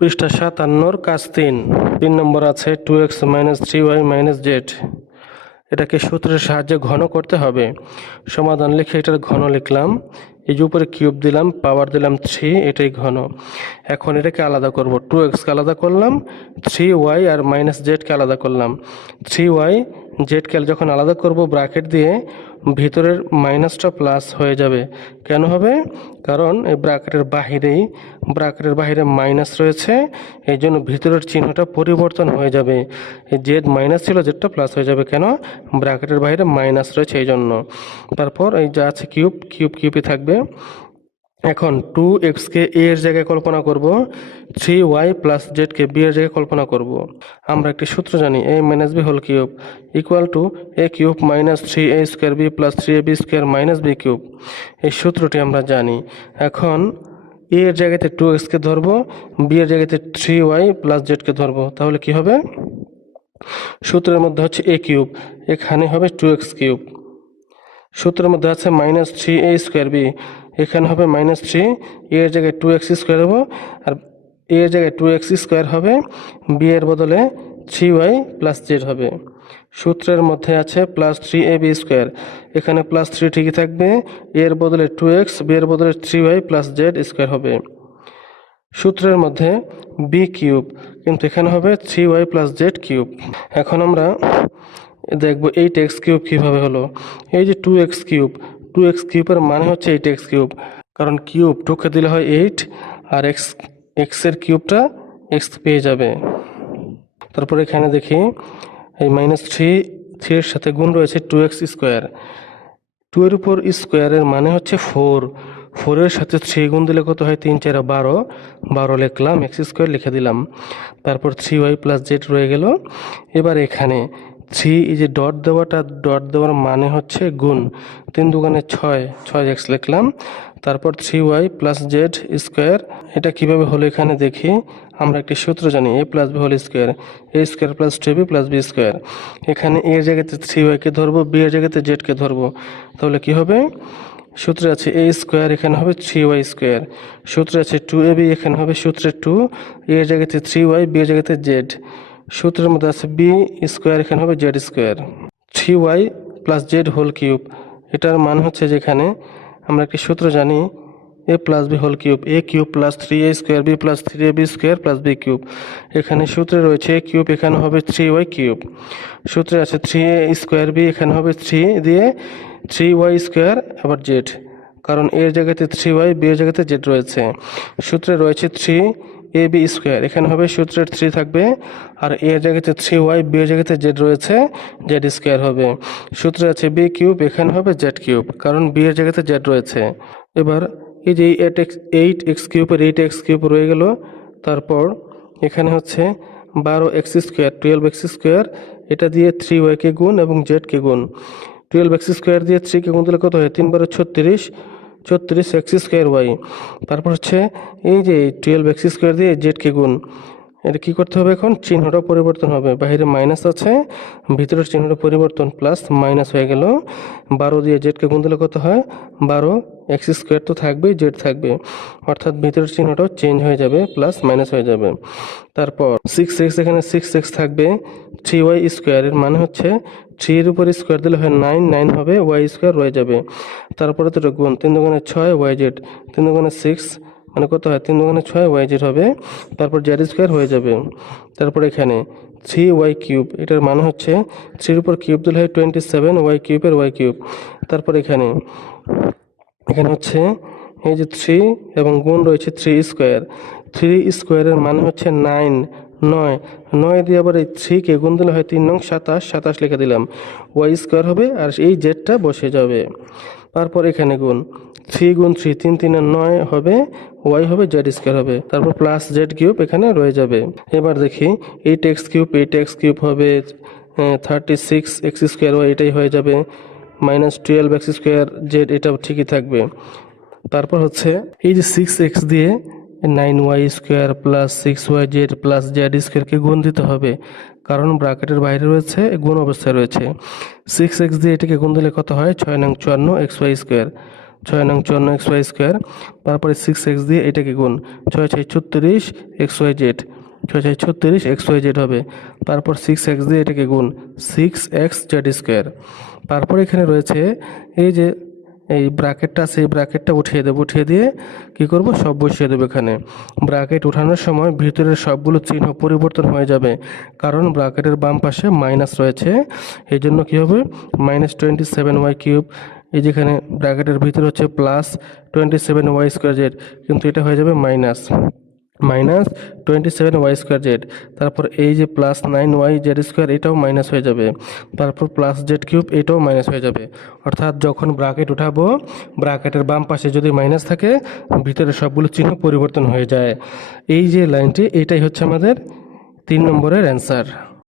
পৃষ্ঠা 57 কাজ 3 নম্বর আছে 2x - 3y - z। এটাকে সূত্রের সাহায্যে ঘন করতে হবে। সমাধান লিখে এটার ঘন লিখলাম, এই যে উপরে কিউব দিলাম, পাওয়ার দিলাম 3, এটাই ঘন। এখন এটাকে আলাদা করব, 2x কে আলাদা করলাম, 3y আর -z কে আলাদা করলাম। 3y z কে যখন আলাদা করব ব্র্যাকেট দিয়ে, ভিতরের মাইনাসটা প্লাস হয়ে যাবে। কেন হবে? কারণ এই ব্র্যাকেটের বাহিরে মাইনাস রয়েছে, এই জন্য ভিতরের চিহ্নটা পরিবর্তন হয়ে যাবে। এই জেড মাইনাস ছিল, জেডটা প্লাস হয়ে যাবে। কেন? ব্র্যাকেটের বাইরে মাইনাস রয়েছে এই জন্য। তারপর এই যা আছে কিউবই থাকবে। এখন 2x কে a এর জায়গায় কল্পনা করব, 3y প্লাস z কে b এর জায়গায় কল্পনা করব। আমরা একটি সূত্র জানি, a minus b whole cube equal to a cube minus 3a square b plus 3ab square minus b cube. এই সূত্রটি আমরা জানি। এখন a এর জায়গাতে 2x কে ধরবো, b এর জায়গাতে 3y প্লাস z কে ধরবো। তাহলে কি হবে? সূত্রের মধ্যে হচ্ছে a কিউব, এখানে হবে 2x কিউব। সূত্রের মধ্যে আছে মাইনাস 3a স্কোয়ার b, এখানে হবে মাইনাস 3, a এর জায়গায় 2x স্কোয়ার হবে, আর a এর জায়গায় 2x স্কোয়ার হবে, b এর বদলে 3y প্লাস z হবে। সূত্রের মধ্যে আছে প্লাস 3ab স্কোয়ার, এখানে প্লাস 3 ঠিকই থাকবে, a এর বদলে 2x, b এর বদলে 3y প্লাস z স্কোয়ার হবে। সূত্রের মধ্যে b কিউব, কিন্তু এখানে হবে 3y প্লাস z কিউব। এখন আমরা দেখব 8x কিউব কীভাবে হলো। এই যে 2x কিউবের মানে হচ্ছে 8x কিউব, কারণ কিউব 2কে দিলে হয় 8, আর এক্সের কিউবটা এক্স পেয়ে যাবে। তারপর এখানে দেখি এই -3 এর সাথে গুণ রয়েছে 2x স্কোয়ার। 2 এর উপর স্কোয়ারের মানে হচ্ছে 4, 4 এর সাথে 3 গুণ দিলে কত হয়? 3 4 12, 12 লিখলাম, x স্কোয়ার লিখে দিলাম। তারপর 3y প্লাস z রয়ে গেল। এবার এখানে 3, এই যে ডট দেওয়ার মানে হচ্ছে গুণ, 3 দুগুণে 6, 6x লিখলাম। তারপর 3y প্লাস z স্কোয়ার, এটা কিভাবে হলো এখানে দেখি। আমরা একটি সূত্র জানি, a plus b whole square, a square plus 2b plus b square. এখানে a এর জায়গাতে 3y কে ধরবো, b এর জায়গাতে z কে ধরবো। তাহলে কি হবে? সূত্রে আছে a স্কোয়ার, এখানে হবে 3y স্কোয়ার। সূত্রে আছে 2ab, এখানে হবে সূত্রে 2, a এর জায়গাতে 3y, b এর জায়গাতে z। সূত্রের মধ্যে আছে b স্কোয়ার, এখানে হবে z square. 3y plus z whole cube, এটার মান হচ্ছে, যেখানে আমরা একটি সূত্র জানি, a plus b whole cube, a cube plus 3a square b plus 3ab square plus b cube. এখানে সূত্রে রয়েছে a কিউব, এখানে হবে 3y কিউব। সূত্রে আছে 3a স্কোয়ার b, এখানে হবে 3 দিয়ে 3y স্কোয়ার আবার z, কারণ এর জায়গাতে 3y, b এর জায়গাতে z রয়েছে। সূত্রে রয়েছে 3ab স্কোয়ার, এখানে হবে সূত্রের 3 থাকবে, আর এর জায়গাতে 3y, b এর জায়গাতে z রয়েছে, z স্কোয়ার হবে। সূত্রে আছে b কিউব, এখানে হবে z কিউব, কারণ b এর জায়গাতে z রয়েছে। এবার এই যে 8x কিউবের 8x কিউব রয়ে গেল। তারপর এখানে হচ্ছে 12x স্কোয়ার, 12x স্কোয়ার, এটা দিয়ে 3y কে গুণ এবং z কে গুণ। 12x স্কোয়ার দিয়ে 3 কে গুণ দিলে কত হয়? 3 12 36, 36x স্কোয়ার y। তারপর হচ্ছে এই যে 12x স্কোয়ার দিয়ে z কে গুণ। এটা কী করতে হবে? এখন চিহ্নটা পরিবর্তন হবে, বাইরে মাইনাস আছে, ভিতরের চিহ্নটা পরিবর্তন, প্লাস মাইনাস হয়ে গেল। 12 দিয়ে z কে গুণ দিলে কত হয়? 12, x স্কোয়ার তো থাকবেই, z থাকবে, অর্থাৎ ভিতরের চিহ্নটাও চেঞ্জ হয়ে যাবে, প্লাস মাইনাস হয়ে যাবে। তারপর 6x, এখানে 6x থাকবে। 3y স্কোয়ারের মানে হচ্ছে 3 এর উপর স্কোয়ার দিলে হয় 9, 9 হবে, y স্কোয়ার রয়ে যাবে। তারপরে তো গুণ, 3 দুগুণে 6 yz, 3 দুগুণে 6 মানে কত হয়? 3 দুগুণে 6 yz হবে। তারপর z স্কোয়ার হয়ে যাবে। তারপর এখানে 3y কিউব, এটার মানে হচ্ছে 3 এর উপর কিউব দিলে হয় 27, y কিউবের y কিউব। তারপর এখানে হচ্ছে এই যে 3 এবং গুণ রয়েছে 3 স্কোয়ার, 3 স্কোয়ারের মানে হচ্ছে 9, 9 দিয়ে আবার এই 3 কে গুণ দিলে হয় 3 নং 27, 27 লিখে দিলাম, y স্কোয়ার হবে, আর এই জেডটা বসে যাবে। তারপর এখানে গুণ 3 গুণ 3, 3 3 9 হবে, y হবে, z স্কোয়ার হবে, তারপর প্লাস z কিউব এখানে রয়ে যাবে। এবার দেখি 8x কিউব হবে 36x স্কোয়ার y, এটাই হয়ে যাবে, -12x স্কোয়ার z, এটাও ঠিকই থাকবে। তারপর হচ্ছে এই যে 6x দিয়ে 9y square plus 6yz plus z স্কোয়ারকে গুণ দিতে হবে, কারণ ব্র্যাকেটের বাইরে রয়েছে, গুণ অবস্থায় রয়েছে। 6x দিয়ে এটাকে গুণ দিলে কত হয়? 6 নং 54 xy স্কোয়ার। 6 নং 54 এক্স ওয়াই স্কোয়ার, তারপরে 6x দিয়ে এটাকে গুণ, 6 6 36 x y z, 6 6 36 x y z হবে। তারপর 6x দিয়ে এটাকে গুণ, 6x জেড স্কোয়ার। তারপর এখানে রয়েছে এই যে এই ব্র্যাকেটটা আছে, এই ব্র্যাকেটটা উঠিয়ে দেবো, উঠিয়ে দিয়ে কী করব, সব বসিয়ে দেবো এখানে। ব্র্যাকেট উঠানোর সময় ভিতরের সবগুলো চিহ্ন পরিবর্তন হয়ে যাবে, কারণ ব্র্যাকেটের বাম পাশে মাইনাস রয়েছে। এই জন্য কী হবে, -27y³। এই যেখানে ব্র্যাকেটের ভিতরে হচ্ছে +27y²z, কিন্তু এটা হয়ে যাবে -27y²z। তারপর এই যে +9yz², এটাও মাইনাস হয়ে যাবে। তারপর +z³ এটাও মাইনাস হয়ে যাবে। অর্থাৎ যখন ব্র্যাকেট উঠাবো, ব্র্যাকেটের বাম পাশে যদি মাইনাস থাকে, ভিতরে সবগুলো চিহ্ন পরিবর্তন হয়ে যায়। এই যে লাইনটি, এটাই হচ্ছে আমাদের 3 নম্বরের অ্যান্সার।